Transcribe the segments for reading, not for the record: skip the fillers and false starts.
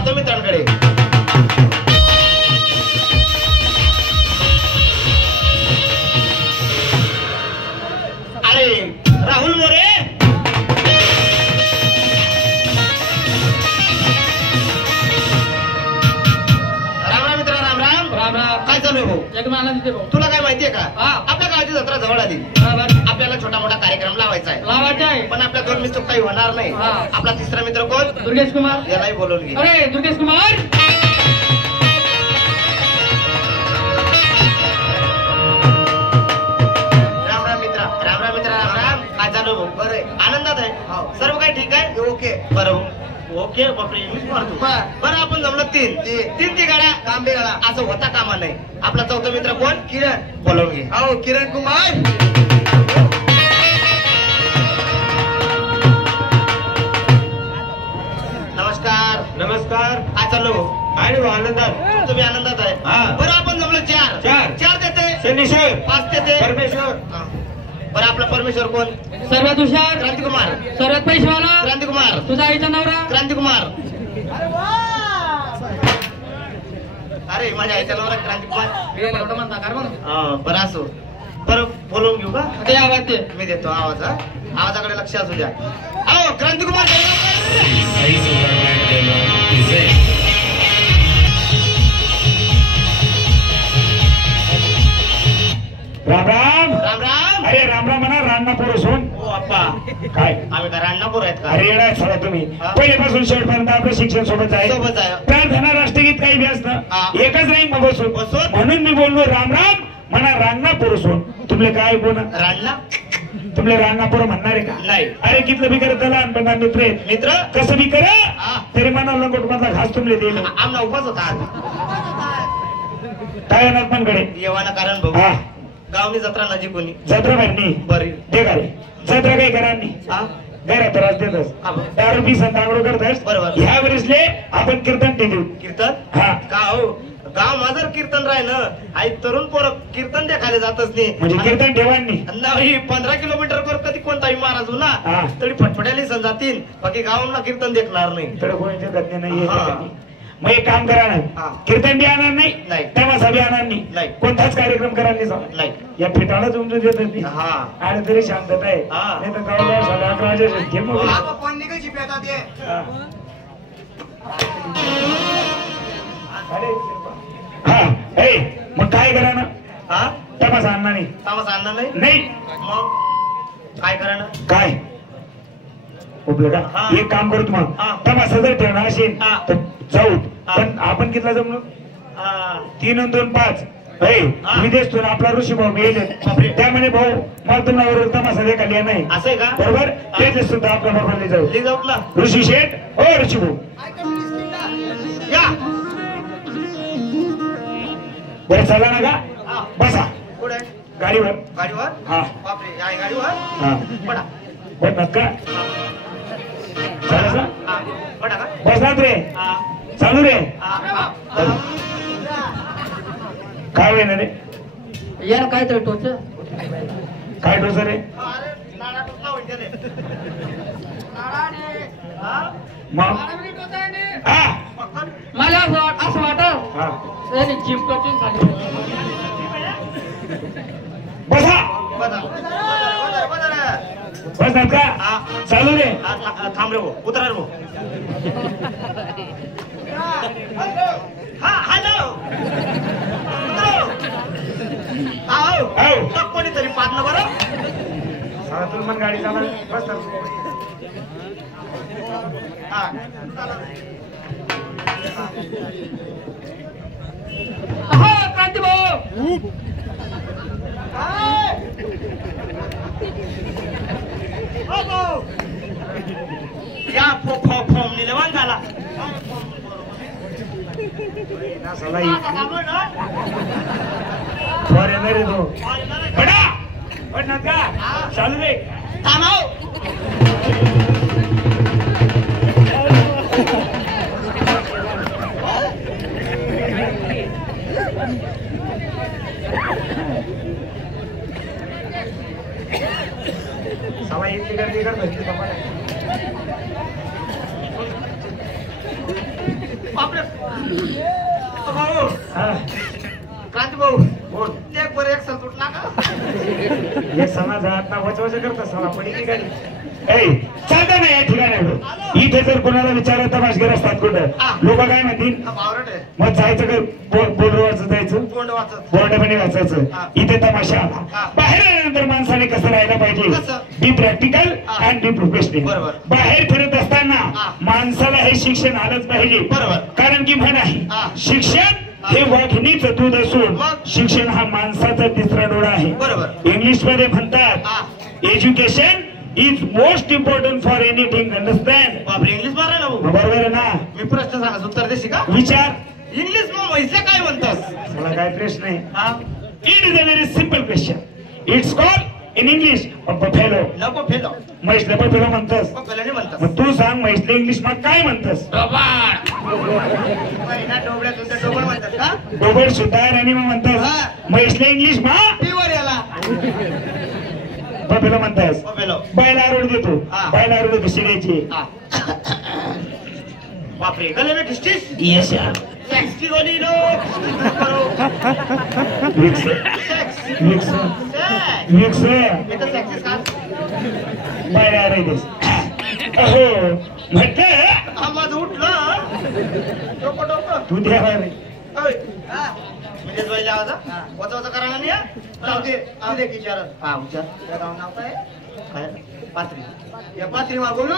जातो मित्रांकडे. अरे राहुल मोरे, राम राम मित्र. राम राम. राम राम. काय चालू आहे भाऊ? एकदम आनंदित आहे भाऊ. तुला काय माहितीये का? आपल्या गावाची जत्रा जवळ आली. आपल्याला छोटा मोठा कार्यक्रम लावायचा आहे. पण आपल्या दोन मित्र काही होणार नाही. आपला तिसरा मित्र कोण? दुर्गेश कुमार. यालाही बोलवून घे. अरे दुर्गेश कुमार. राम राम मित्र. राम राम मित्र. राम राम. काय चालू भाऊ? बरं, आनंदात आहे? सर्व काही ठीक आहे? ओके. बरं ओके. बापरे इंग्लिश मारतो. बरं आपण जमलो तीन गाड्या कांबे गाडा असं होता कामा नाही. आपला चौथा मित्र कोण? किरण. बोलवून घे. हो किरण कुमार. नमस्कार. नमस्कार. काय चालू भाऊ? आनंदात. तुमचं बी आनंदात आहे? बरं आपण जमलो चार देते शनीश्वर, 5 देते परमेश्वर. बरं आपला परमेश्वर कोण? सर्वात हुशार क्रांतिकुमार. सर्वात पैसेवाला क्रांतिकुमार. तुझा आईचा नवरा क्रांतिकुमार. अरे माझ्या आईचा नवरा क्रांतिकुमार म्हणता. बरं असो. बरं बोलवून घेऊ का? ते आवाज दे. मी देतो आवाज. आवाजाकडे लक्ष असू द्या. अहो क्रांतिकुमार. राम राम. राम राम. अरे राम राम म्हणा. रान्ना पोरसून. ओ अप्पा काय आम्ही का राण्णापूर आहेत का? अरे येणार थोडा तुम्ही पहिल्यापासून शेवटपर्यंत आपलं शिक्षण सोबत आहे. सोबत आहे. प्रार्थना राष्ट्रगीत काही व्यस्त एकच नाही मग बसून म्हणून मी बोललो राम राम म्हणा. रान्ना पोरसून तुमले काय बोल राण्णा तुमले रान्ना पोरं म्हणणार आहे का? नाही. अरे कितलं बी करत लहानपणा मित्र कसं बी करा तरी म्हणा लंगोट मधला घास तुमले देईल. आमना उपास होता आज. काय येणार पण कडे येवाना कारण बघू गावनी जत्रा नजीक कोणी जत्रा भरणी बरी दे का रे. जत्रा काही करा गैरा त्रास देतस दारू पी संतांगडो करतस. बरोबर. ह्या वेळेसले आपण कीर्तन देऊ. कीर्तन हा का हो? गाव माझं कीर्तन राह ना. आई तरुण पोरं कीर्तन देखायला जातच म्हणजे कीर्तन ठेवानी नाही. 15 किलोमीटर वर कधी कोणताही महाराज हो ना तरी फटफट्याला सण जातील. बाकी गावांना कीर्तन देखणार नाही. तर कोणी गद्य नाही. मग एक काम करा ना. कीर्तन बी आणणार नाही तमाशा बी आणणार नाही. कोणताच कार्यक्रम करायला नाही. या फिटाळा तुमचं देत होती आणि तरी शांतता आहे. नाही तर गावाला 11 मग काय करा ना. तमाशा आणणार नाही. तमाशा आणणार नाही. मग काय करा ना. काय उपलं का? एक काम करतो मग तमाशा जर ठेवणार असेल तर जाऊ. पण आपण कितला जमलो? 3 आणि 2 5. विदेश तुला आपला ऋषी भाऊ गेले त्यामुळे भाऊ मला तुम्हाला तमाशा देखायला नाही असं आहे का? बरोबर. त्याचे सुद्धा आपल्या बरोबर जाऊ ना. ऋषी शेठ. हो ऋषी भाऊ या. बरं चला ना का? बसा कुठे? गाडीवर. गाडीवर. हा बापरे या गाडीवर. हा पडा बस का? चालेल पडा का? बसलात रे. चालू रे. काय होईना रे? यार काहीतरी टोच. काय टोच रे? मग मला असं वाटत जिम कटिंग झाली. बसा. बसतात का? चालू रे. थांब रे भाऊ. उतरा रे भाऊ. हा हॅलो. कोणीतरी पाडणं बरं. तुला पण गाडी चालू बस. क्रांती भाऊ. या फॉर्म निलवान झाला. येणार रे तो. पडा पडणार का? चालू रे. थांबाव. सवाई इतकी गर्दी करत भाऊ हा. क्रांती भाऊ बोल. एक बरं एक सण तुटला का हे समाजात नावाचं करत असताना आपण ही गाडी चालतं ना या ठिकाणी इथे जर कोणाला विचारत तमाशगीर असतात कुठं लोक काय म्हणतील बावरट आहे मग जायचं का बोलवाचं जायचं तोंड वाचत बोर्डपणे वाचायचं इथे तमाशा आला बाहेर आल्यानंतर माणसाने कसं राहायला पाहिजे कसं? बी प्रॅक्टिकल अँड बी प्रोफेशनल बरोबर. बाहेर फिरत असताना माणसाला हे शिक्षण आलंच पाहिजे बरोबर. कारण की म्हण आहे शिक्षण हे वाघिणीचं दूध असून मग? शिक्षण हा माणसाचा तिसरा डोळा आहे बरोबर. इंग्लिश मध्ये म्हणतात education is most important for anything understand बापरे इंग्लिश मारा ना भाऊ बरोबर आहे ना मी प्रश्न सांगा उत्तर देशी का विचार इंग्लिश मग म्हैसला काय म्हणतोस मला काय प्रश्न आहे it is a very simple question it's called in English buffalo नको फेलो म्हैसला बफेलो म्हणतस पहिल्याने म्हणतात मग तू सांग म्हैसला इंग्लिश मग काय म्हणतस डोबड्यात तुमच्या डोबळ म्हणतात का डोबळ सुतार आणि मग म्हणतस म्हैसला इंग्लिश मा टीवर याला बफेलो म्हणतस फेलो बायला आरोड देतो बायला आरोड कशी द्यायची बापरे गले में किस्टिस येस यार सेक्स की गोली लो किस्टिस करो mix sex mix sex mix ये तो सेक्सिस का बायला आरोड अहो म्हटलं हा माझं उठलं डोकं डोकं तू द्या रे म्हणजे जोयला आवाजा वचा करायला नाही जाऊ दे तू दे विचार हा विचार तुझं गाव नाव काय काय पात्री या पात्रीमा बोलू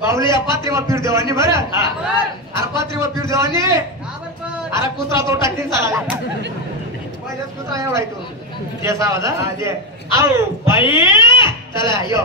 बावली या पात्रीमा पीर देवानी बरं अरे पात्रीमा पीर देवानी अरे कुत्रा तो टाकतील चाला पहिल्याच कुत्रा एवढा तू जसा आवाज हा जे आओ बाई चला यो